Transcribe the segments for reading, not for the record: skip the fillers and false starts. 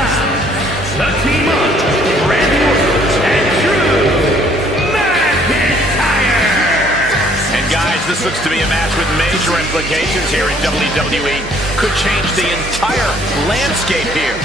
pounds, the team of Randy Orton and Drew McIntyre. And guys, this looks to be a match with major implications here in WWE. Could change the entire landscape here.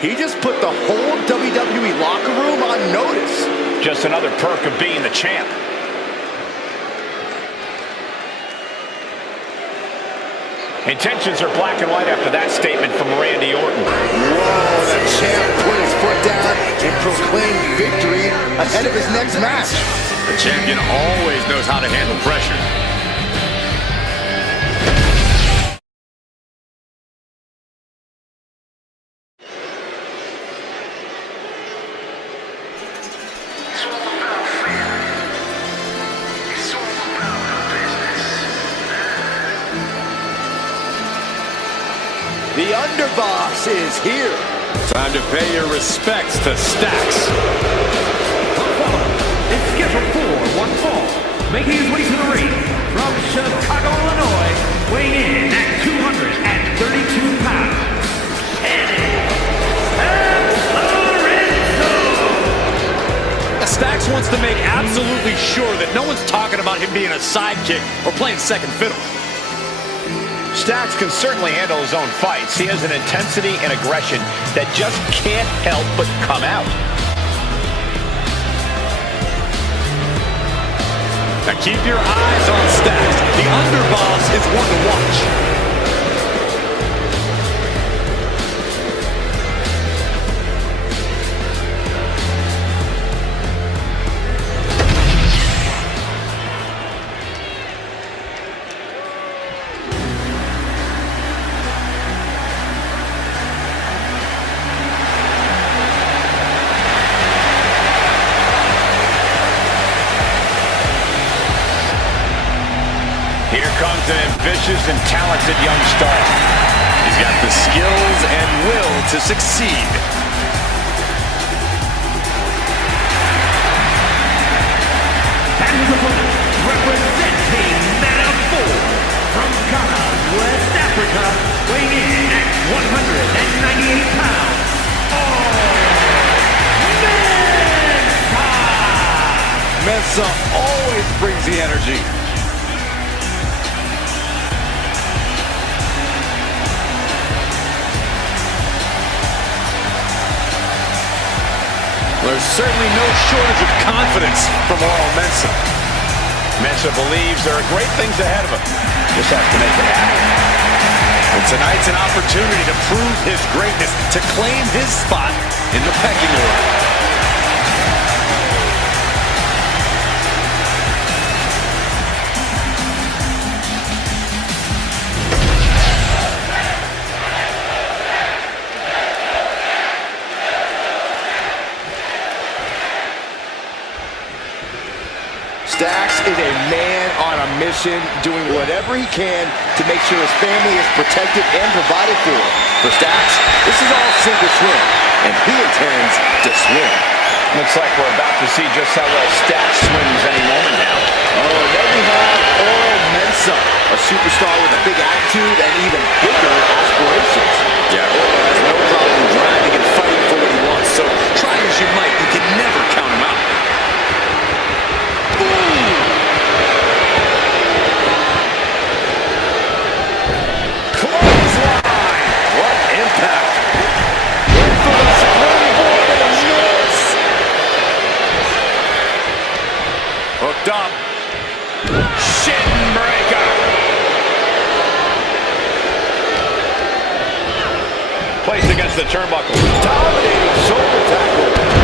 He just put the whole WWE locker room on notice. Just another perk of being the champ. Intentions are black and white after that statement from Randy Orton. Whoa, the champ put his foot down and proclaimed victory ahead of his next match. The champion always knows how to handle pressure. The underboss is here. Time to pay your respects to Stacks. It's scheduled for one fall, making his way to the ring from Chicago, Illinois, weighing in at 232 pounds, and Lorenzo. Stacks wants to make absolutely sure that no one's talking about him being a sidekick or playing second fiddle. Stacks can certainly handle his own fights. He has an intensity and aggression that just can't help but come out. Now keep your eyes on Stacks. The underboss is one to watch. Here comes an ambitious and talented young star. He's got the skills and will to succeed. And his opponent, representing Man of 4 from Ghana, West Africa, weighing in at 198 pounds. Mensah always brings the energy. There's certainly no shortage of confidence from Mensah. Mensah believes there are great things ahead of him. Just has to make it happen. And tonight's an opportunity to prove his greatness, to claim his spot in the pecking order. Stacks is a man on a mission, doing whatever he can to make sure his family is protected and provided for. For Stacks, this is all sink or swim, and he intends to swim. Looks like we're about to see just how well Stacks swims any moment now. Oh, and then we have Mensah, a superstar with a big attitude and even bigger aspirations. Yeah, has no problem driving and fighting for what he wants, so try as you might, you can never count him out. Hooked up. Shin breaker. Placed against the turnbuckle. Dominating shoulder tackle.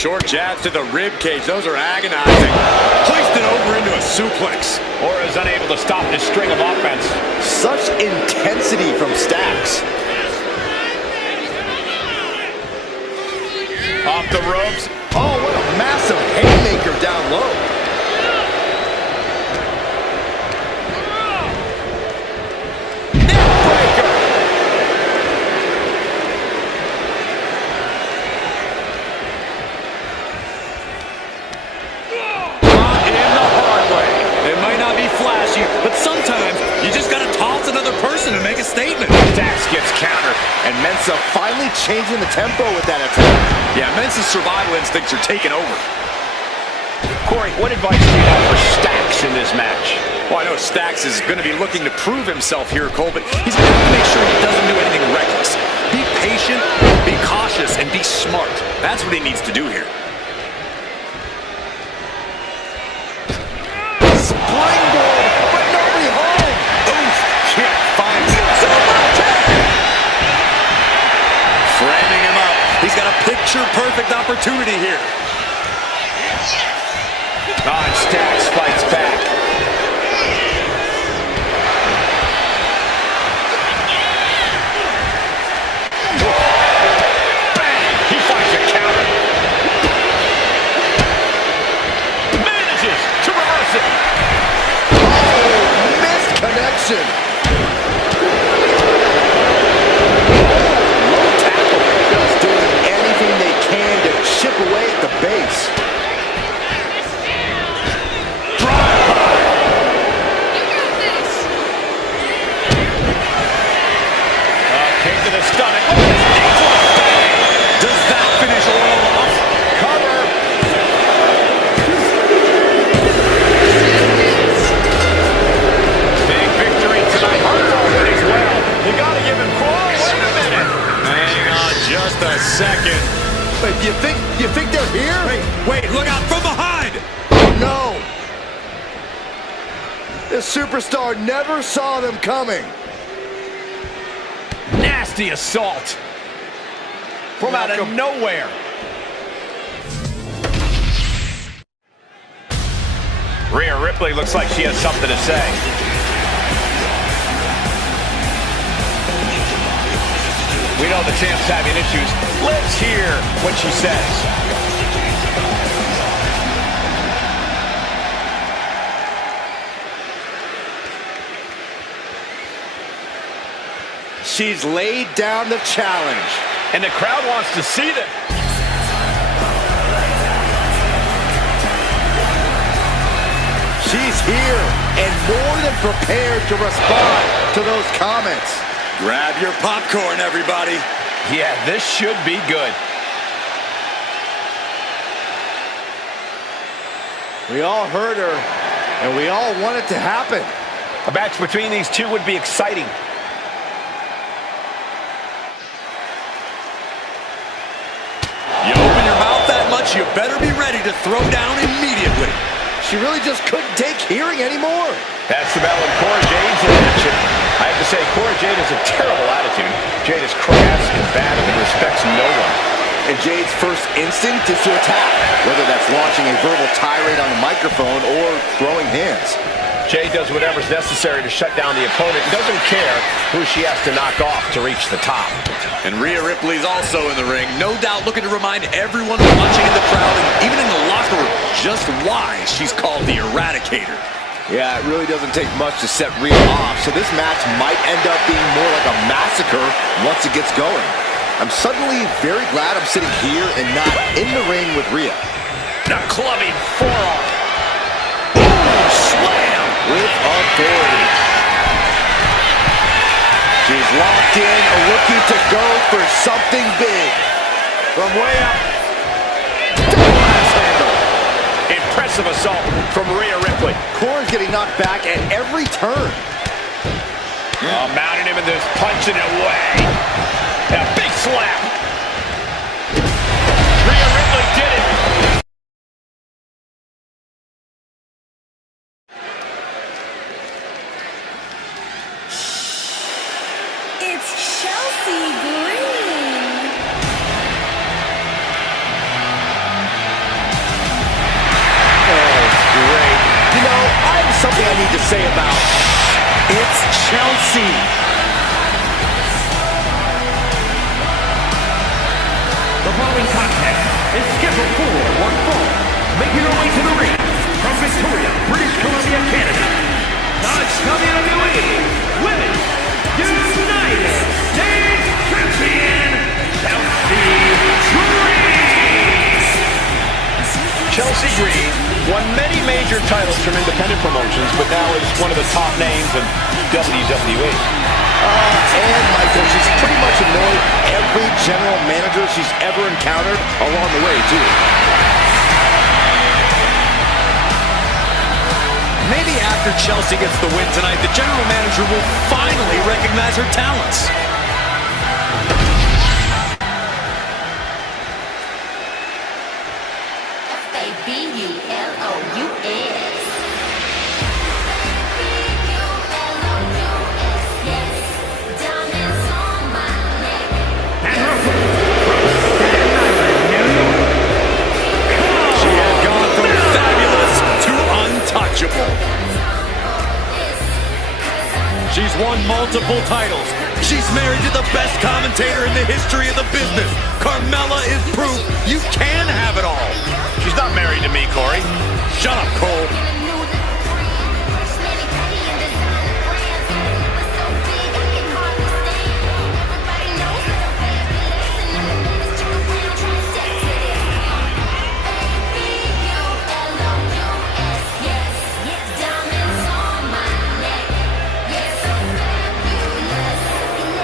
Short jabs to the rib cage. Those are agonizing. Placed it over into a suplex. Cora is unable to stop this string of offense. Such intensity from Stacks. Off the ropes. Oh, what a massive haymaker down low. Neckbreaker. Caught in the hard way. It might not be flashy, but sometimes you just gotta toss another person to make a statement. Dax gets countered. And Mensah finally changing the tempo with that attack. Yeah, Mensah's survival instincts are taking over. Corey, what advice do you have for Stacks in this match? Well, I know Stacks is going to be looking to prove himself here, Cole, but he's going to have to make sure he doesn't do anything reckless. Be patient, be cautious, and be smart. That's what he needs to do here. Springboard, but nobody home. Oof, can't find framing him up. He's got a picture-perfect opportunity here. And Stacks fights back. Bang! He finds a counter. Manages to reverse it. Oh, missed connection. Low tackle. Just doing anything they can to chip away at the base. Kick to the stomach. Oh, this knee's on bang. Does that finish Orton off? Cover. Big victory tonight. Hard as well. You gotta give him Kross. Wait a minute. Hang on just a second. But you think they're here? Wait, look out from behind! Oh no! This superstar never saw them coming. Nasty assault. From out of nowhere. Rhea Ripley looks like she has something to say. We know the champ's having issues. Let's hear what she says. She's laid down the challenge. And the crowd wants to see them. She's here and more than prepared to respond to those comments. Grab your popcorn, everybody. Yeah, this should be good. We all heard her, and we all want it to happen. A match between these two would be exciting. You open your mouth that much, you better be ready to throw down immediately. She really just couldn't take hearing anymore. That's the battle of Cora Jade's in action. I have to say, Cora Jade has a terrible attitude. Jade is crass, combative, and respects no one. And Jade's first instinct is to attack, whether that's launching a verbal tirade on the microphone or throwing hands. Jade does whatever's necessary to shut down the opponent and doesn't care who she has to knock off to reach the top. And Rhea Ripley's also in the ring, no doubt looking to remind everyone watching in the crowd and even in the locker room just why she's called the Eradicator. Yeah, it really doesn't take much to set Rhea off, so this match might end up being more like a massacre once it gets going. I'm suddenly very glad I'm sitting here and not in the ring with Rhea. The clubbing forearm. Slam with authority. She's locked in, looking to go for something big. From way up. Double axe handle. Impressive assault from Rhea Ripley. Cora's getting knocked back at every turn. Mounting him and just punching it away. A big slap. Rhea Ripley did it. It's Chelsea Green. need to say about it's Chelsea. The following contest is scheduled for one fall. Making her way to the ring from Victoria, British Columbia, Canada, the WWE Women's United States Champion, Chelsea Green won many major titles from independent promotions, but now is one of the top names in WWE. And Michael, she's pretty much annoyed every general manager she's ever encountered along the way, too. Maybe after Chelsea gets the win tonight, the general manager will finally recognize her talents. F-A-B-U-L-O-U-S. Diamonds on my neck. She has gone from fabulous to untouchable. She's won multiple titles. She's married to the best commentator in the history of the business. Carmella is proof you can have it all. She's not married to me, Corey. Shut up, Cole.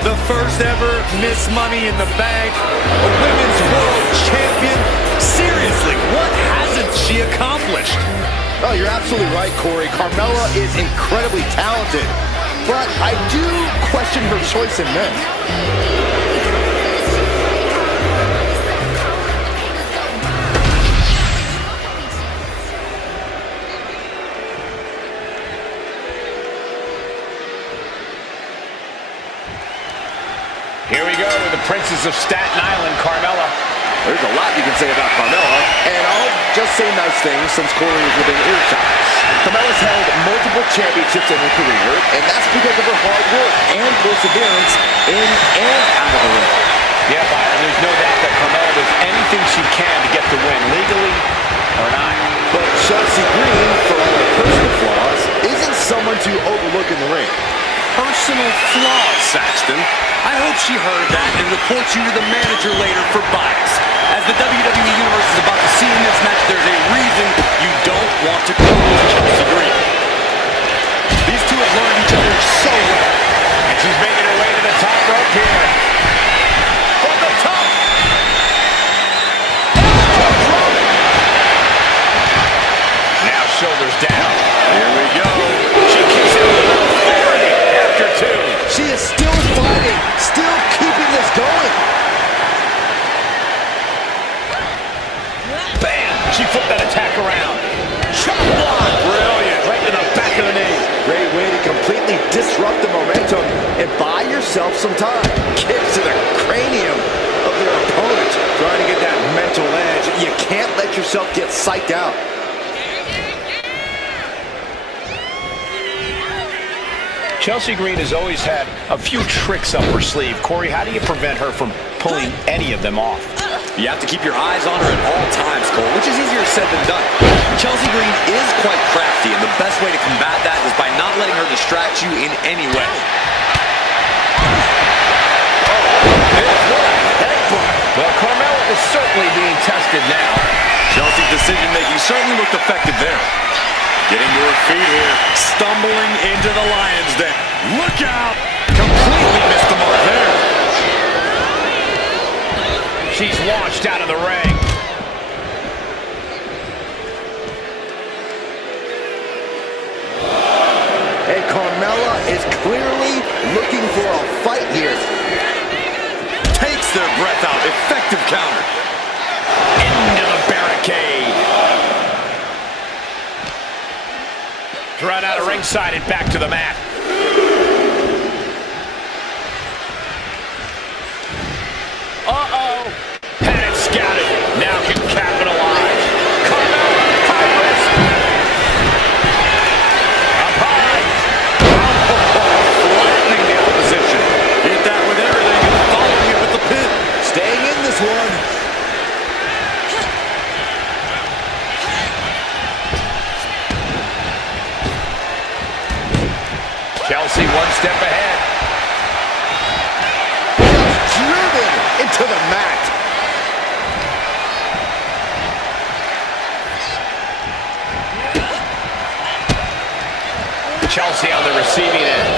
The first ever Miss Money in the Bank, a women's world champion. Seriously, what hasn't she accomplished? Oh, you're absolutely right, Corey. Carmella is incredibly talented, but I do question her choice in men. Here we go with the Princess of Staten Island, Carmella. There's a lot you can say about Carmella, and I'll just say nice things since Corey is within earshot. Carmella's held multiple championships in her career, and that's because of her hard work and perseverance in and out of the ring. Yeah, Byron, there's no doubt that Carmella does anything she can to get the win, legally or not. But Chelsea Green, for all her personal flaws, isn't someone to overlook in the ring. Personal flaws, Saxton. I hope she heard that and reports you to the manager later for bias. As the WWE Universe is about to see in this match, there's a reason you don't want to close Chelsea Green. These two have learned each other so well. And she's making her way to the top rope here. From the top. Now shoulders down. Here we go. She kicks out with authority after two. She is still fighting, still keeping this going. Bam! She flipped that attack around. Chop block. Brilliant. Right to the back of the knee. Great way to completely disrupt the momentum and buy yourself some time. Kicks to the cranium of their opponent. Trying to get that mental edge. You can't let yourself get psyched out. Chelsea Green has always had a few tricks up her sleeve. Corey, how do you prevent her from pulling any of them off? You have to keep your eyes on her at all times, Cole, which is easier said than done. Chelsea Green is quite crafty, and the best way to combat that is by not letting her distract you in any way. Well, Carmella is certainly being tested now. Chelsea's decision-making certainly looked effective there. Getting to her feet here, stumbling into the Lion's Den. Look out! Completely missed the mark there. She's launched out of the ring. And Carmella is clearly looking for a fight here. Takes their breath out. Effective counter. Into the barricade. Run out of ringside and back to the mat. Uh-oh. Had it scouted. Now can capitalize. Carmella, high risk. Upon Chelsea one step ahead. Just driven into the mat. Chelsea on the receiving end.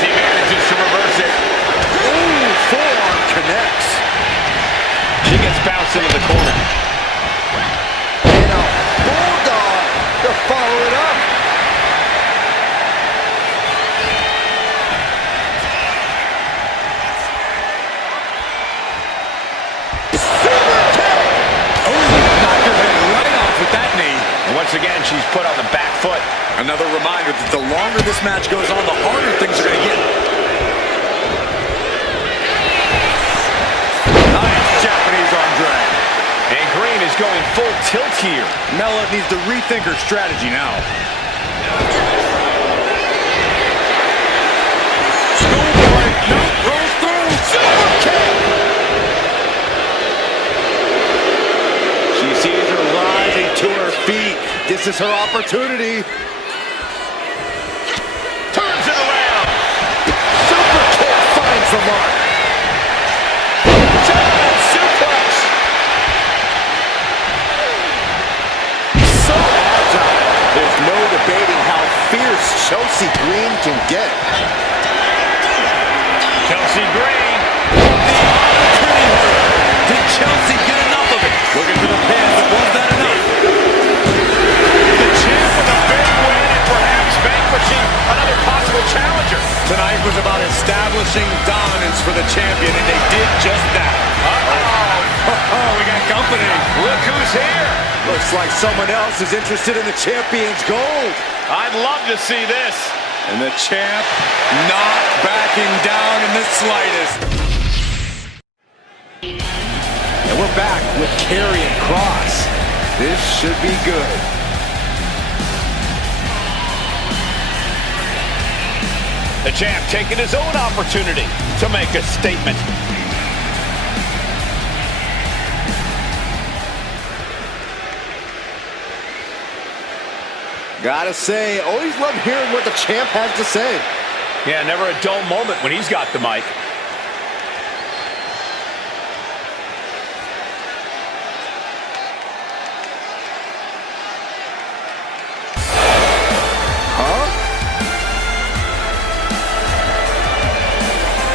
She manages to reverse it. Ooh, forearm connects. She gets bounced into the corner. And a bulldog to follow it up. Knocked her head right off with that knee. And once again, she's put on the back foot. Another reminder that the longer this match goes on, the harder things are going to get. Nice Japanese arm drag. And Green is going full tilt here. Mella needs to rethink her strategy now. Schoolboy, no, rolls through. Super kick. She sees her rising to her feet. This is her opportunity. Turns it around. Super kick finds the mark. German suplex. So agile. There's no debating how fierce Chelsea Green can get. Chelsea Green. The opportunity her. Did Chelsea get enough of it? Looking for the pin, but was that enough? The champ with a big win and perhaps vanquishing another possible challenger. Tonight was about establishing dominance for the champion, and they did just that. Uh-oh. We got company. Look who's here. Looks like someone else is interested in the champion's gold. I'd love to see this. And the champ not backing down in the slightest. And we're back with Karrion Kross. This should be good. The champ taking his own opportunity to make a statement. Gotta say, always love hearing what the champ has to say. Yeah, never a dull moment when he's got the mic.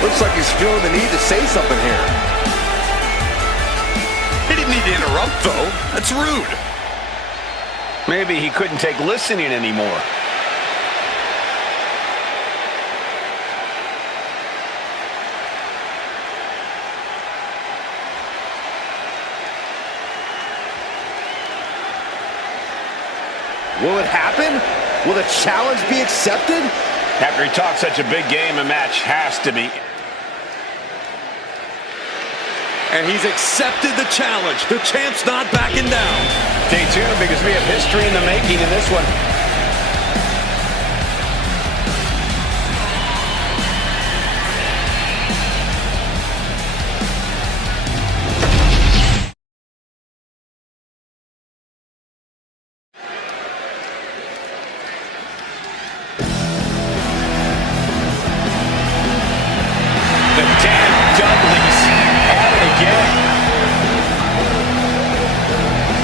Looks like he's feeling the need to say something here. He didn't need to interrupt, though. That's rude. Maybe he couldn't take listening anymore. Will it happen? Will the challenge be accepted? After he talks such a big game, a match has to be. And he's accepted the challenge. The champ's not backing down. Stay tuned because we have history in the making in this one. The damn Dudleys at it again.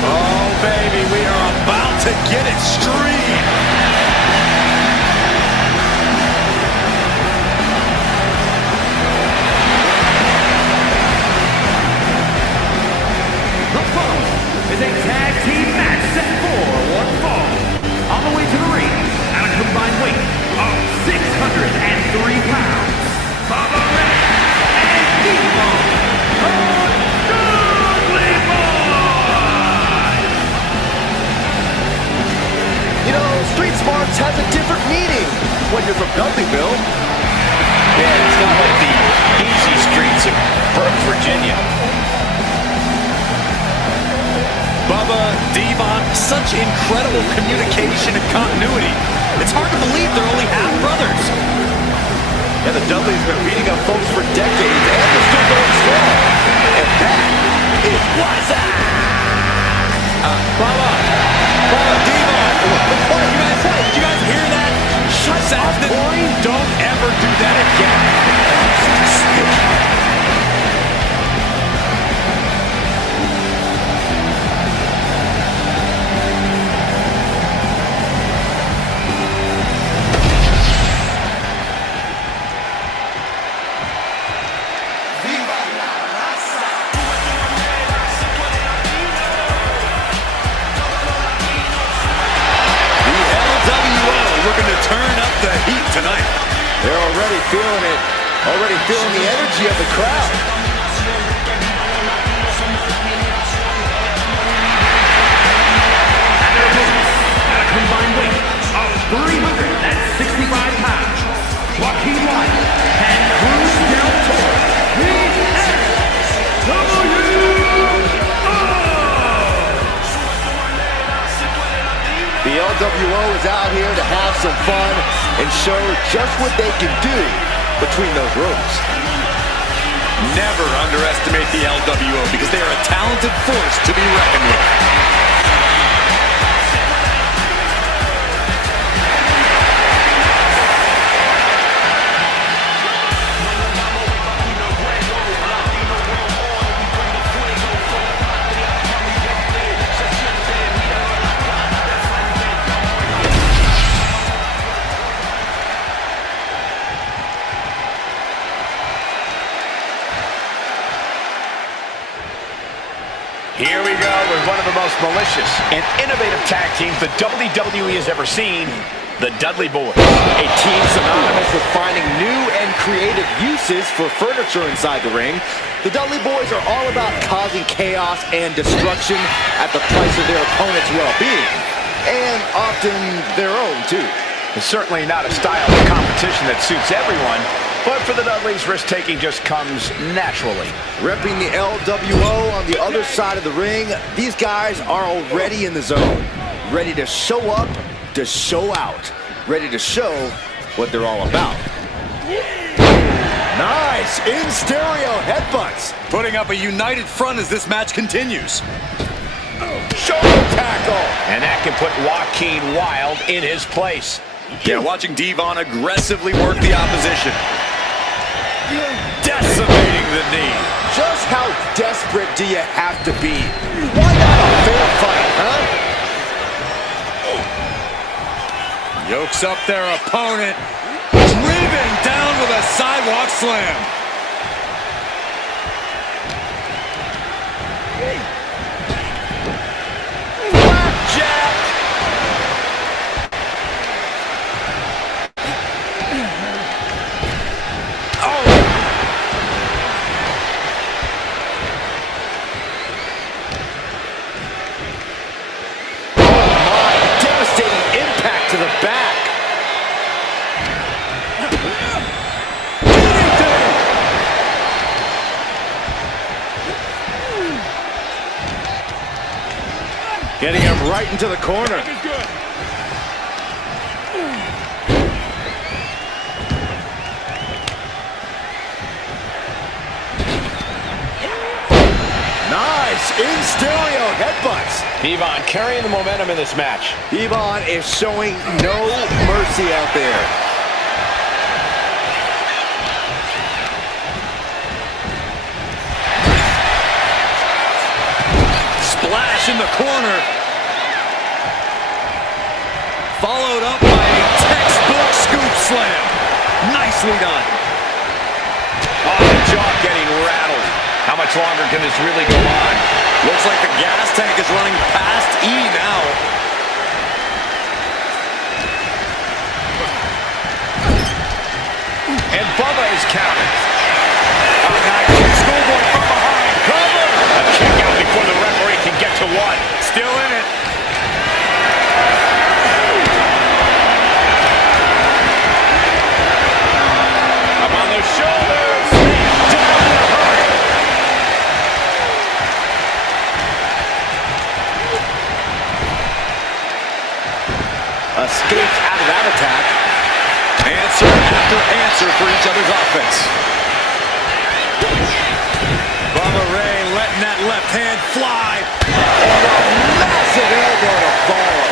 Oh, baby, we are about to get extreme. The following is a tag team match set for one fall. On the way to the ring, at a combined weight of 603 pounds, Baba Ray and D-Bone, the Dudley Boys! You know, street smarts has a different meaning when you're from Dudleyville. Yeah, it's not like the easy streets of Burke, Virginia. Bubba, Devon, such incredible communication and continuity. It's hard to believe they're only half brothers. Yeah, the Dudleys have been beating up folks for decades, and they're still going strong. And that is what's up. Bubba, Devon, what did you guys say? They're already feeling it. Already feeling the energy of the crowd. And their opponents, at a combined weight of 365 pounds, Joaquin White and Cruz del Toro, The LWO is out here to have some fun and show just what they can do between those ropes. Never underestimate the LWO because they are a talented force to be reckoned with. Here we go with one of the most malicious and innovative tag teams the WWE has ever seen, the Dudley Boys. A team synonymous with finding new and creative uses for furniture inside the ring. The Dudley Boys are all about causing chaos and destruction at the price of their opponent's well-being. And often their own, too. It's certainly not a style of competition that suits everyone, but for the Dudleys, risk-taking just comes naturally. Repping the LWO on the other side of the ring, these guys are already in the zone. Ready to show up, to show out. Ready to show what they're all about. Nice in-stereo headbutts. Putting up a united front as this match continues. Shoulder tackle. And that can put Joaquin Wild in his place. Yeah, watching Devon aggressively work the opposition. Decimating the knee. Just how desperate do you have to be? Why not a fair fight, huh? Yokes up their opponent. Driven down with a sidewalk slam. Blackjack. To the back. Getting him right into the corner. Nice in-stereo headbutts. Devon carrying the momentum in this match. Devon is showing no mercy out there. Splash in the corner. Followed up by a textbook scoop slam. Nicely done. Oh, the jaw getting rattled. How much longer can this really go on? Looks like the gas tank is running past E now. And Bubba is counted. Oh, nice. Schoolboy from behind. Cover. A kick out before the referee can get to one. Still in it. Up on those shoulders. Down in a hurry. Escaped out of that attack. Answer after answer for each other's offense. Bubba Ray letting that left hand fly. And a massive elbow to follow.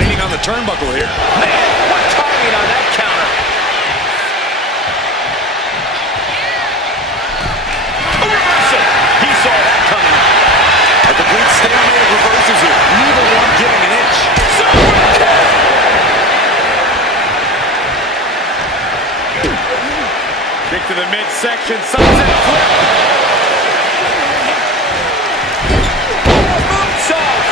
Leaning on the turnbuckle here. Man, what timing on that counter. A reversal. He saw that coming. A complete stalemate of reversals here. Neither one giving an inch. Kick to the midsection. Sunset flip. Moonsault.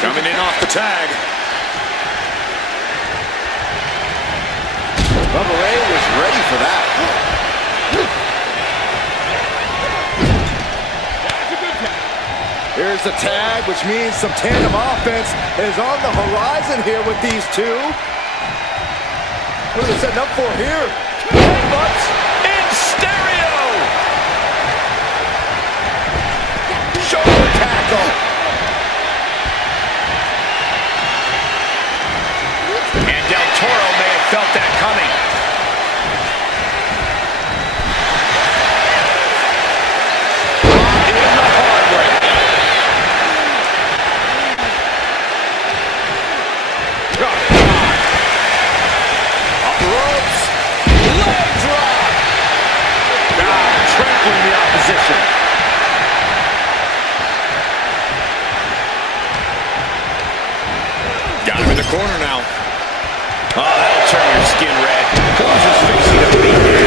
Coming in off the tag. Bubba Ray was ready for that. Here's the tag, which means some tandem offense is on the horizon here with these two. What are they setting up for here? Headbutts in stereo. Shoulder tackle. And Del Toro may have felt that coming. In the hard way. Up the ropes. Leg drop. Trampling the opposition. Got him in the corner now. Oh, that'll turn your skin red. Who's just fixing to beat you?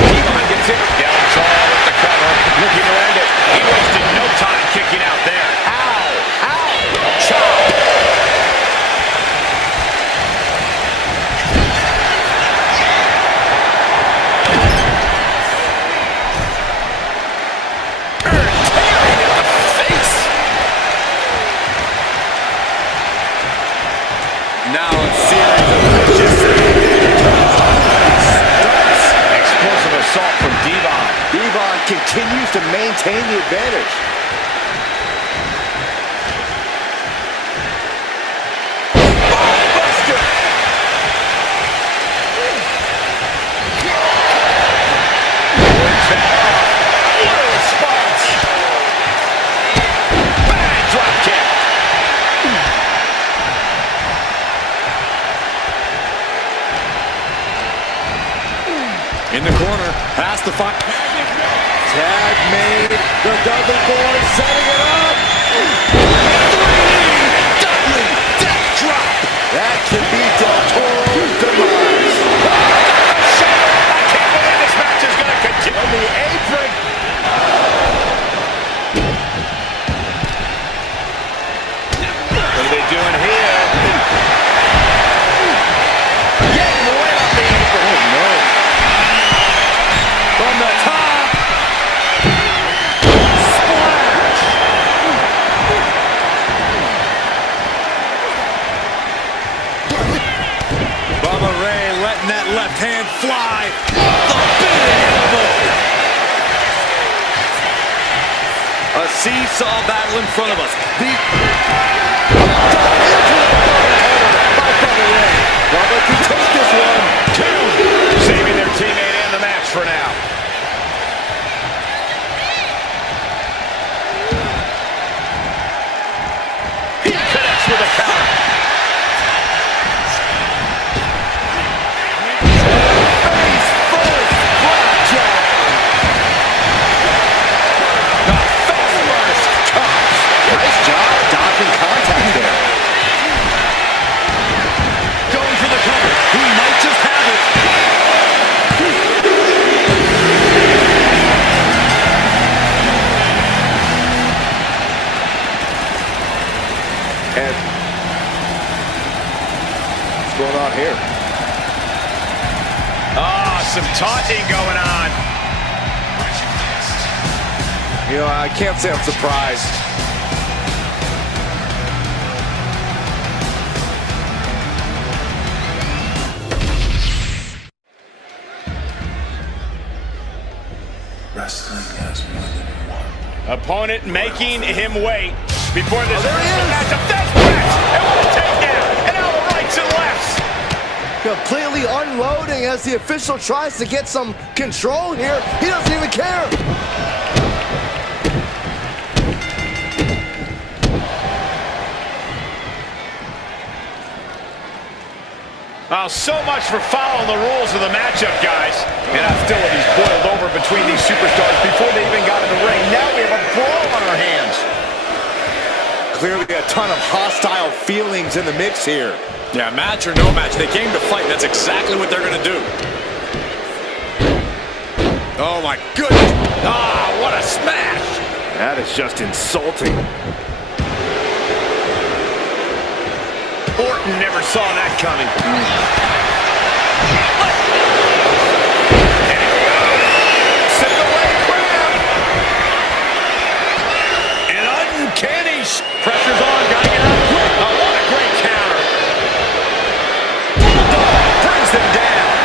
Devon gets it. Del Toro with the cover. Looking to end it. He wasted no time kicking out there. Ow! Ow! Chop! Now a series of vicious Explosive assault from Devon. Devon continues to maintain the advantage. Buster! Wins that off. What a response! Bang! Drop kick. in the corner. Past the fight. Tag made. The Dudley Boys setting it up. Dudley, death drop. That could be Del Toro's demise. I can't believe this match is going to continue. On the apron. What are they doing here? Yanking away on the apron. Oh, no. From the top. Splash. Bubba Ray letting that left hand fly. The big elbow. A seesaw battle in front of us. Bubba can take this one. Two. Saving their teammate and the match for now. He connects with a counter. Face first. Blackjack. The face first comes. Nice job dodging contact there. Going for the cover. He might just have it. And what's going on here? Some taunting going on. You know, I can't say I'm surprised. Wrestling has more than one. Opponent making him wait before this there he is. match. A fast press and what a takedown. And now the rights and lefts. Completely unloading as the official tries to get some control here. He doesn't even care. Oh, so much for following the rules of the matchup, guys. And hostility's boiled over between these superstars before they even got in the ring. Now we have a brawl on our hands. Clearly a ton of hostile feelings in the mix here. Yeah, match or no match, they came to fight. That's exactly what they're going to do. Oh, my goodness. Ah, what a smash. That is just insulting. Orton never saw that coming. And here we go. Send away crab. An uncanny pressure's on. Gotta get out quick. Oh, what a great counter. Brings them down.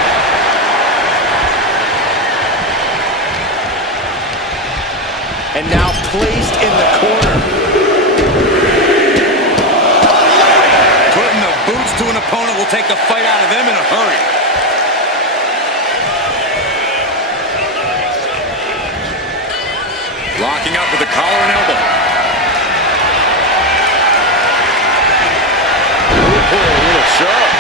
And now placed in the corner. To an opponent will take the fight out of them in a hurry. Locking up with the collar and elbow. Ooh, a little shove.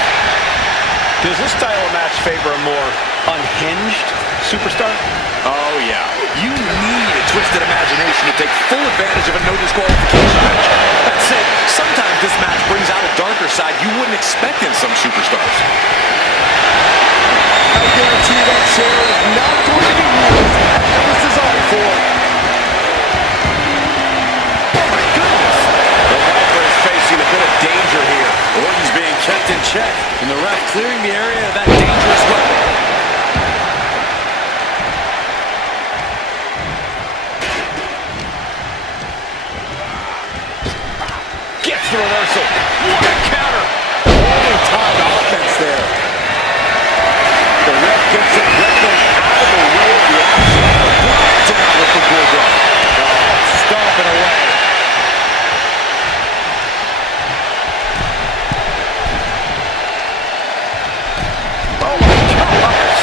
Does this style of match favor a more unhinged superstar? Oh, yeah. You need a twisted imagination to take full advantage of a no disqualification match. That said, sometimes this match brings out a darker side you wouldn't expect in some superstars. I guarantee that chair is not going to be used as it was designed for. Oh, my goodness. The Viper is facing a bit of danger here. Orton's being kept in check, and the ref clearing the area of that dangerous weapon. Gets the reversal. What a counter. Only time offense there. The ref gets it Ripley out of the way of the action. Brought down with the bulldog. Stomping away. Oh my gosh.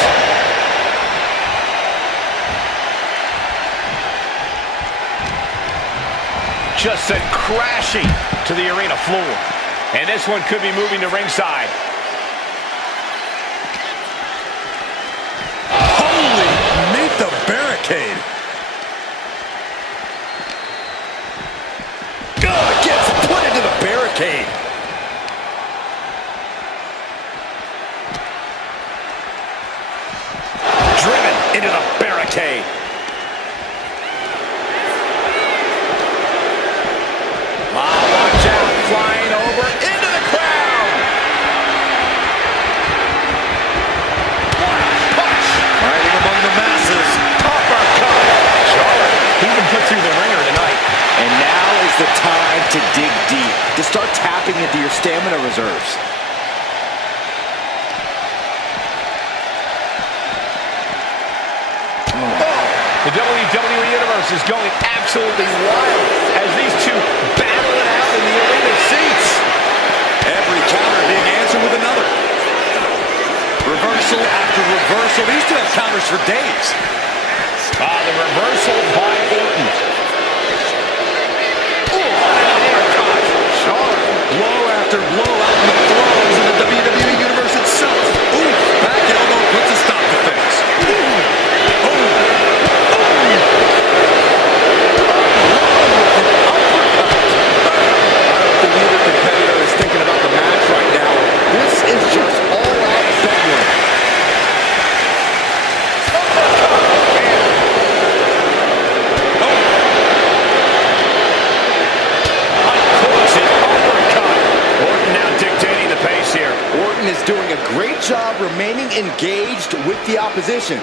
Just sent crashing to the arena floor. And this one could be moving to ringside. Holy, meet the barricade. Gets put into the barricade. Driven into the barricade. Watch out, flying over into the crowd. What a punch. Riding among the masses. Uppercut. Charlotte, he can put through the ringer tonight. And now is the time to dig deep, to start tapping into your stamina reserves. The WWE Universe is going absolutely wild as these two battle it out in the arena seats. Every counter being answered with another. Reversal after reversal. These two have counters for days. The reversal by Orton. Blow after blow out in the throes of the WWE Universe itself. Ooh, back elbow puts a stop to things. Doing a great job remaining engaged with the opposition.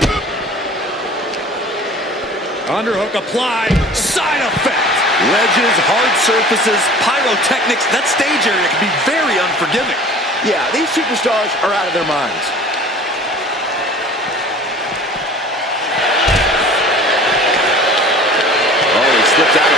Underhook applied. Side effect. Ledges, hard surfaces, pyrotechnics. That stage area can be very unforgiving. Yeah, these superstars are out of their minds. Oh, he slipped out